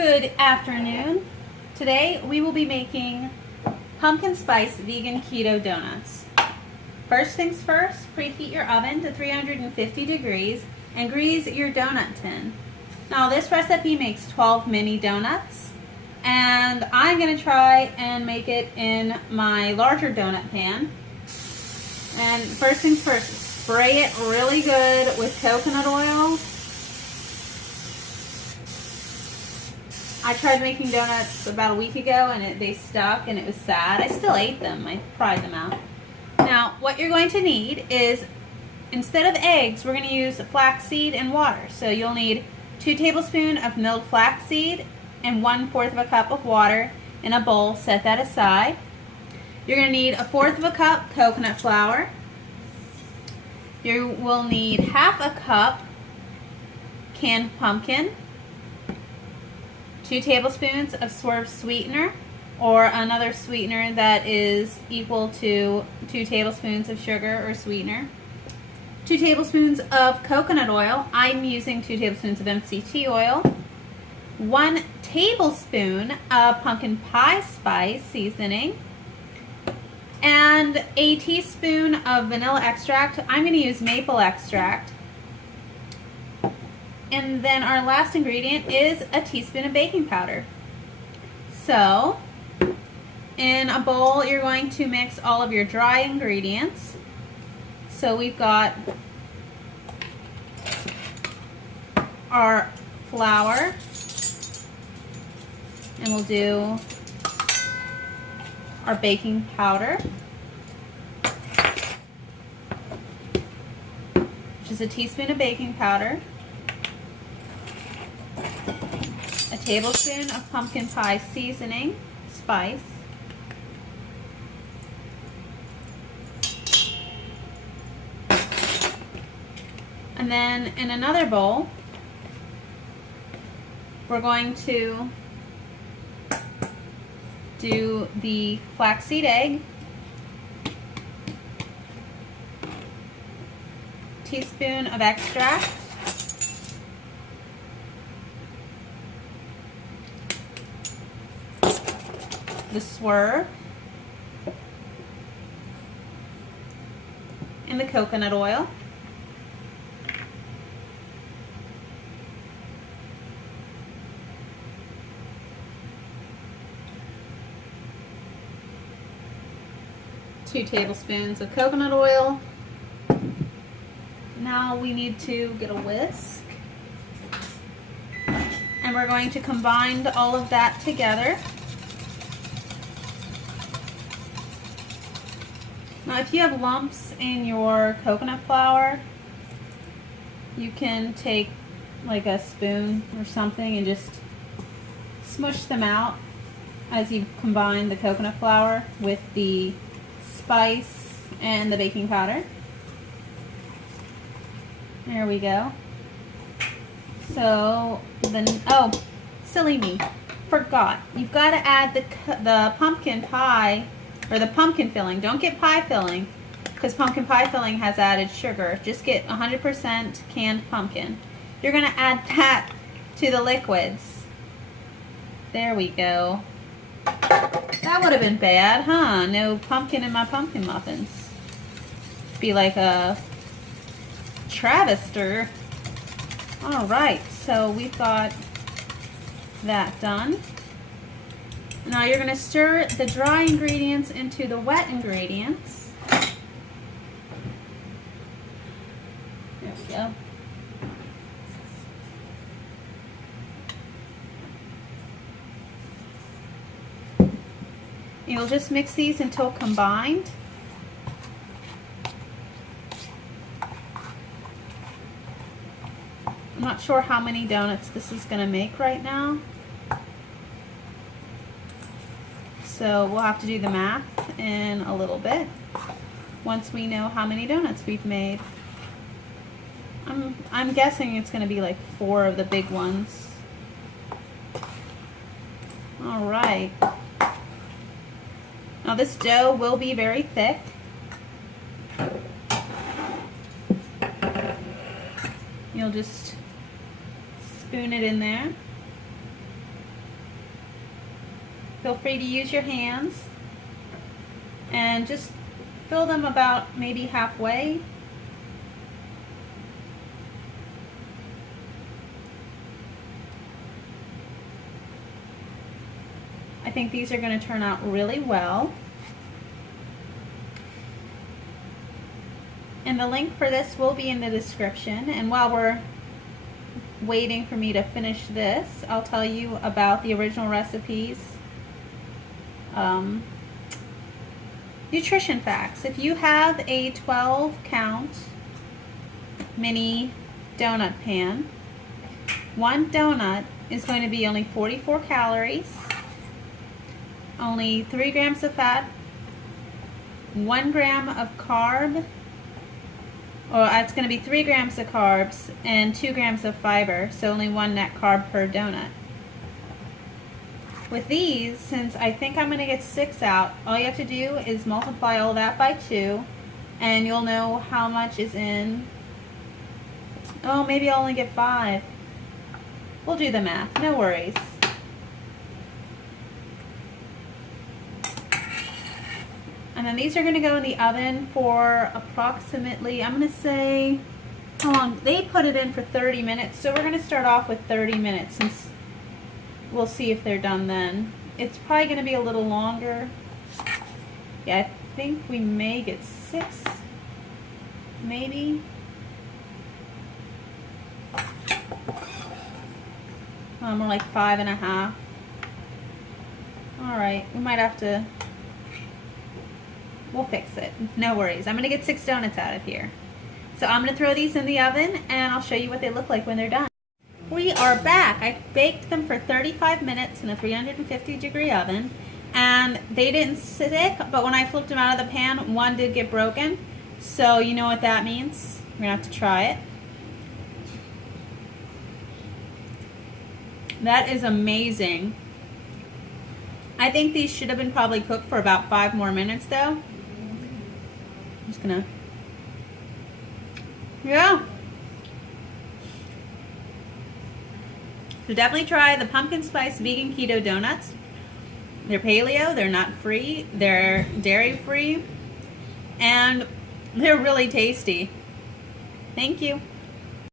Good afternoon. Today we will be making pumpkin spice vegan keto donuts. First things first, preheat your oven to 350 degrees and grease your donut tin. Now this recipe makes 12 mini donuts, and I'm going to try and make it in my larger donut pan. And first things first, spray it really good with coconut oil. I tried making donuts about a week ago and they stuck and it was sad. I still ate them. I fried them out. Now, what you're going to need is, instead of eggs, we're going to use flaxseed and water. So you'll need 2 tablespoons of milled flaxseed and 1/4 of a cup of water in a bowl. Set that aside. You're going to need 1/4 of a cup coconut flour. You will need 1/2 a cup canned pumpkin, 2 tablespoons of swerve sweetener, or another sweetener that is equal to 2 tablespoons of sugar or sweetener, 2 tablespoons of coconut oil. I'm using 2 tablespoons of MCT oil, 1 tablespoon of pumpkin pie spice seasoning, and a teaspoon of vanilla extract. I'm going to use maple extract. And then our last ingredient is a teaspoon of baking powder. So, in a bowl, you're going to mix all of your dry ingredients. So we've got our flour, and we'll do our baking powder, which is a teaspoon of baking powder, a tablespoon of pumpkin pie seasoning, spice, and then in another bowl, we're going to do the flaxseed egg, teaspoon of extract, the swerve, and the coconut oil. Two tablespoons of coconut oil. Now we need to get a whisk, and we're going to combine all of that together. Now, if you have lumps in your coconut flour, you can take like a spoon or something and just smush them out as you combine the coconut flour with the spice and the baking powder. There we go. So then, oh, silly me, forgot. You've got to add the pumpkin pie, or the pumpkin filling. Don't get pie filling, because pumpkin pie filling has added sugar. Just get 100% canned pumpkin. You're going to add that to the liquids. There we go. That would have been bad, huh? No pumpkin in my pumpkin muffins. Be like a travester. Alright, so we've got that done. Now you're going to stir the dry ingredients into the wet ingredients. There we go. You'll just mix these until combined. I'm not sure how many donuts this is going to make right now, so we'll have to do the math in a little bit once we know how many donuts we've made. I'm guessing it's going to be like 4 of the big ones. All right. Now this dough will be very thick. You'll just spoon it in there. Feel free to use your hands and just fill them about maybe halfway. I think these are going to turn out really well. And the link for this will be in the description. And while we're waiting for me to finish this, I'll tell you about the original recipes. Nutrition facts. If you have a 12-count mini donut pan, one donut is going to be only 44 calories, only 3 grams of fat, 1 gram of carb, or it's going to be 3 grams of carbs and 2 grams of fiber, so only 1 net carb per donut. With these, since I think I'm going to get 6 out, all you have to do is multiply all that by 2, and you'll know how much is in. Oh, maybe I'll only get 5. We'll do the math, no worries. And then these are going to go in the oven for approximately, I'm going to say, how long? They put it in for 30 minutes, so we're going to start off with 30 minutes since we'll see if they're done then. It's probably going to be a little longer. Yeah, I think we may get 6, maybe. More like 5.5. Alright, we might have to, we'll fix it. No worries. I'm going to get 6 donuts out of here. So I'm going to throw these in the oven and I'll show you what they look like when they're done. We are back. I baked them for 35 minutes in a 350-degree oven, and they didn't stick, but when I flipped them out of the pan, one did get broken. So you know what that means. We're going to have to try it. That is amazing. I think these should have been probably cooked for about 5 more minutes though. I'm just going to, yeah. So definitely try the pumpkin spice vegan keto donuts. They're paleo, they're nut free, they're dairy free, and they're really tasty. Thank you.